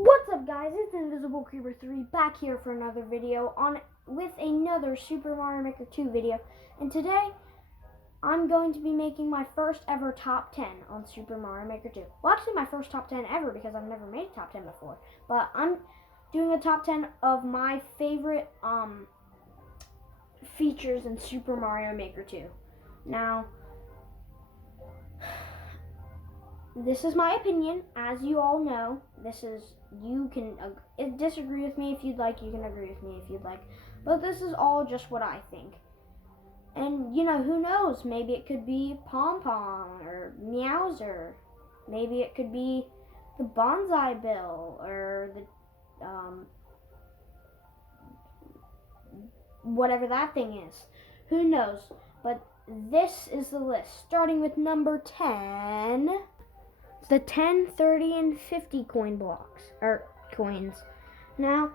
What's up, guys? It's Invisible Creeper 3 back here for another video with another Super Mario Maker 2 video. And today I'm going to be making my first ever top 10 on Super Mario Maker 2. Well, actually my first top 10 ever because I've never made a top 10 before. But I'm doing a top 10 of my favorite features in Super Mario Maker 2. Now, this is my opinion, as you all know. You can disagree with me if you'd like, you can agree with me if you'd like, but this is all just what I think. And, who knows, maybe it could be Pom Pom, or Meowser, maybe it could be the Bonsai Bill, or the, whatever that thing is. Who knows, but this is the list, starting with number 10. The 10, 30, and 50 coins. Now,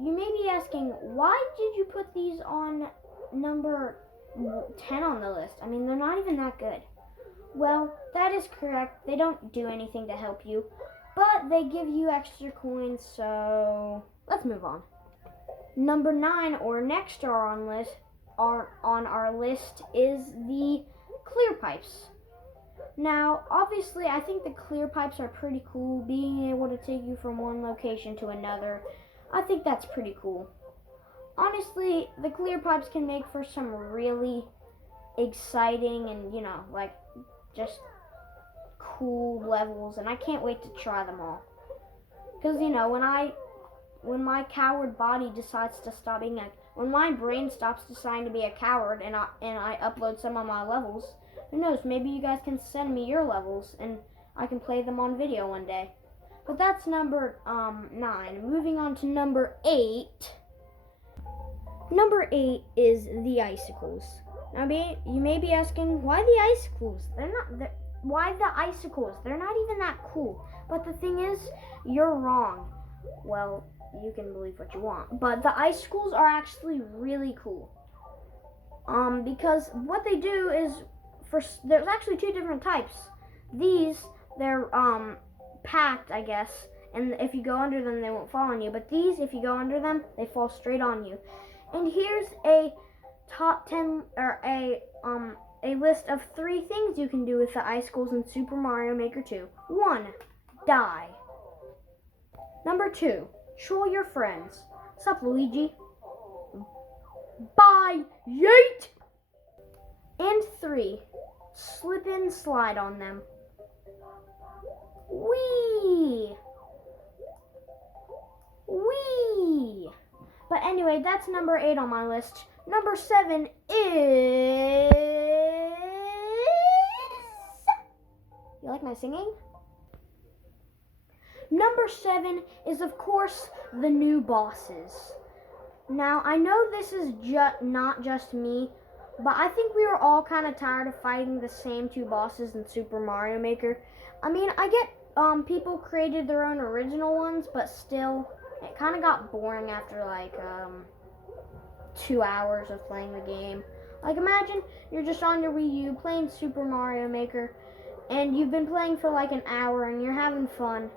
you may be asking, why did you put these on number 10 on the list? I mean, they're not even that good. Well, that is correct. They don't do anything to help you, but they give you extra coins, so let's move on. Number 9, or next on our list, is the clear pipes. Now, obviously, I think the clear pipes are pretty cool. Being able to take you from one location to another, I think that's pretty cool. Honestly, the clear pipes can make for some really exciting and, just cool levels, and I can't wait to try them all. Because, when my coward body decides to stop being when my brain stops deciding to be a coward and I upload some of my levels, who knows, maybe you guys can send me your levels and I can play them on video one day. But that's number 9. Moving on to number 8. Number 8 is the icicles. Now, you may be asking, why the icicles? Why the icicles? They're not even that cool. But the thing is, you're wrong. Well, you can believe what you want, but the icicles are actually really cool. Because what they do is, there's actually 2 different types. They're packed, I guess, and if you go under them, they won't fall on you. But these, if you go under them, they fall straight on you. And here's a top 10, or a list of 3 things you can do with the icicles in Super Mario Maker 2. 1, die. Number 2, troll your friends. Sup, Luigi? Bye, yeet! And 3, slip and slide on them. Whee! Whee! But anyway, that's number 8 on my list. Number 7 is... You like my singing? Number 7 is, of course, the new bosses. Now, I know this is not just me, but I think we were all kind of tired of fighting the same 2 bosses in Super Mario Maker. I mean, I get people created their own original ones, but still, it kind of got boring after like 2 hours of playing the game. Like, imagine you're just on your Wii U playing Super Mario Maker, and you've been playing for like an hour, and you're having fun.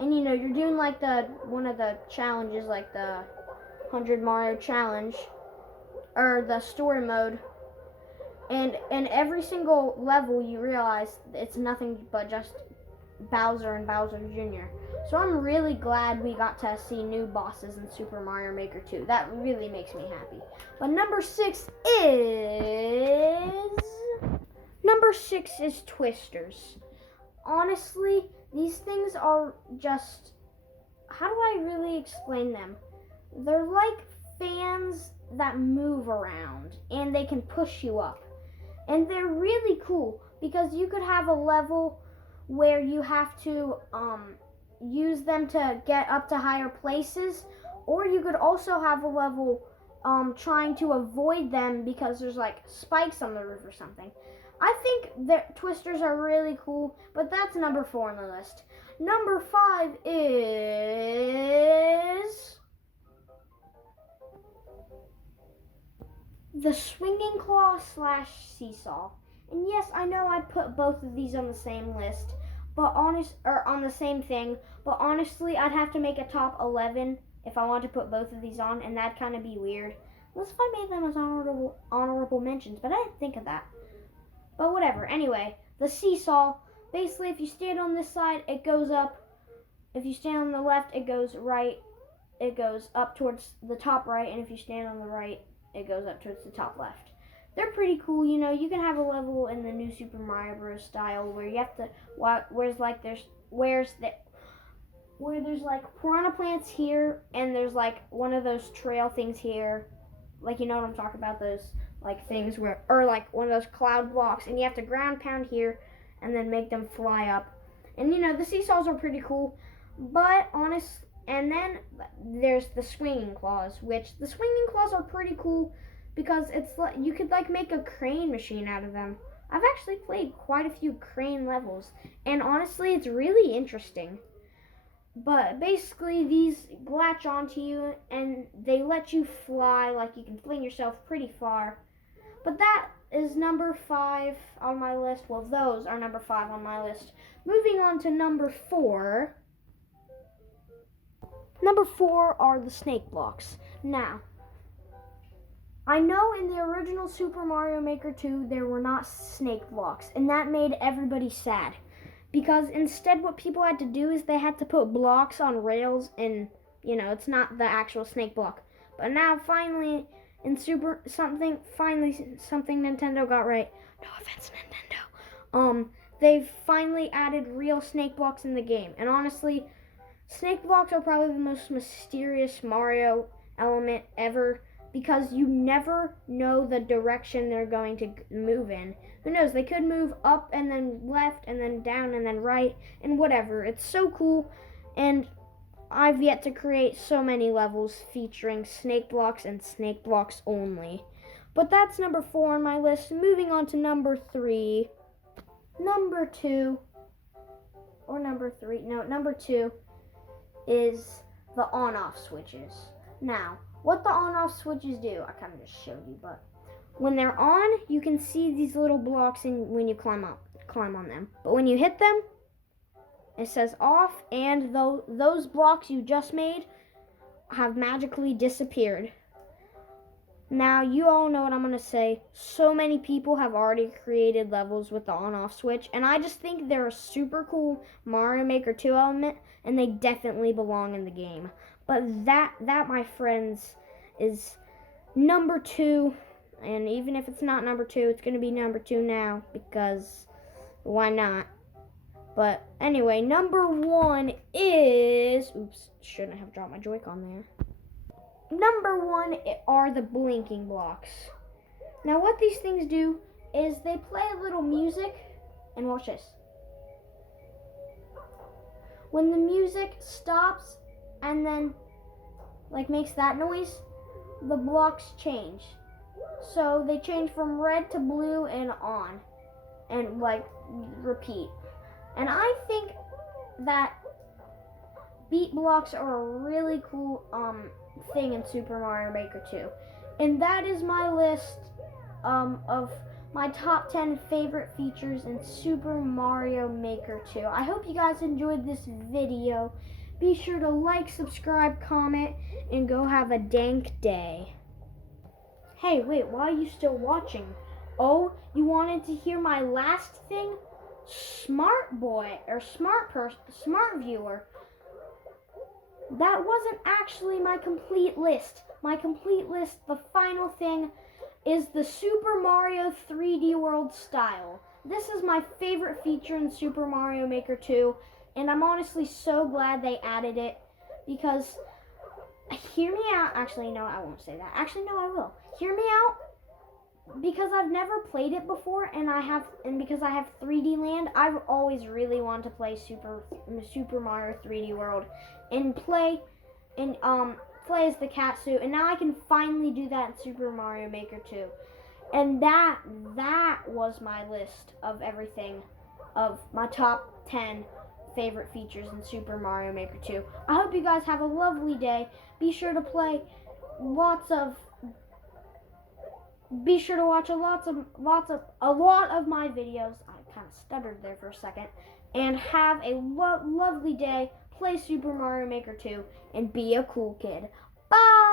And you're doing like one of the challenges, like the 100 Mario challenge, or the story mode. And every single level you realize it's nothing but just Bowser and Bowser Jr. So I'm really glad we got to see new bosses in Super Mario Maker 2. That really makes me happy. But number 6 is Twisters. Honestly, these things are just, how do I really explain them? They're like fans that move around, and they can push you up. And they're really cool, because you could have a level where you have to use them to get up to higher places, or you could also have a level trying to avoid them because there's like spikes on the roof or something. I think that Twisters are really cool, but that's number 4 on the list. Number 5 is the Swinging Claw / Seesaw. And yes, I know I put both of these on the same list, but on the same thing. But honestly, I'd have to make a top 11 if I want to put both of these on, and that'd kind of be weird. Unless if I made them as honorable mentions, but I didn't think of that. But whatever. Anyway, the seesaw. Basically, if you stand on this side, it goes up. If you stand on the left, it goes right. It goes up towards the top right, and if you stand on the right, it goes up towards the top left. They're pretty cool, you know. You can have a level in the new Super Mario Bros. Style where you have to, where there's like piranha plants here, and there's like one of those trail things here, like, you know what I'm talking about, those like things where, or like one of those cloud blocks, and you have to ground pound here, and then make them fly up. And you know, the seesaws are pretty cool, but and then there's the swinging claws, which the swinging claws are pretty cool because it's like you could like make a crane machine out of them. I've actually played quite a few crane levels, and honestly, it's really interesting. But basically, these latch onto you and they let you fly, like you can fling yourself pretty far. But that is number 5 on my list. Well, those are number 5 on my list. Moving on to number 4. Number 4 are the snake blocks. Now, I know in the original Super Mario Maker 2 there were not snake blocks, and that made everybody sad. Because instead what people had to do is they had to put blocks on rails, and, you know, it's not the actual snake block. But now finally something Nintendo got right. No offense, Nintendo. They've finally added real snake blocks in the game. And honestly, snake blocks are probably the most mysterious Mario element ever, because you never know the direction they're going to move in. Who knows? They could move up and then left and then down and then right and whatever. It's so cool, and I've yet to create so many levels featuring snake blocks and snake blocks only. But that's number 4 on my list. Moving on to number 3. Number 2 is the on-off switches. Now, what the on-off switches do, I kind of just showed you, but when they're on, you can see these little blocks when you climb on them. But when you hit them, it says off, and those blocks you just made have magically disappeared. Now, you all know what I'm going to say. So many people have already created levels with the on-off switch, and I just think they're a super cool Mario Maker 2 element, and they definitely belong in the game. But that my friends, is number 2, and even if it's not number 2, it's going to be number 2 now, because why not? But anyway, number 1 is, oops, shouldn't have dropped my Joy-Con there. Number 1 are the blinking blocks. Now what these things do is they play a little music, and watch this. When the music stops and then like makes that noise, the blocks change. So they change from red to blue and on, and like repeat. And I think that beat blocks are a really cool thing in Super Mario Maker 2. And that is my list of my top 10 favorite features in Super Mario Maker 2. I hope you guys enjoyed this video. Be sure to like, subscribe, comment, and go have a dank day. Hey, wait, why are you still watching? Oh, you wanted to hear my last thing? Smart boy, or smart viewer. That wasn't actually my complete list. My complete list, the final thing, is the Super Mario 3D World style. This is my favorite feature in Super Mario Maker 2, and I'm honestly so glad they added it, because, hear me out. Actually, no, I won't say that. Actually, no, I will. Hear me out. Because I've never played it before, and because I have 3D Land, I've always really wanted to play Super Mario 3D World and play as the cat suit, and now I can finally do that in Super Mario Maker 2. And that was my list of everything, of my top 10 favorite features in Super Mario Maker 2. I hope you guys have a lovely day. Be sure to watch a lot of my videos. I kind of stuttered there for a second. and have a lovely day. Play Super Mario Maker 2 and be a cool kid. Bye!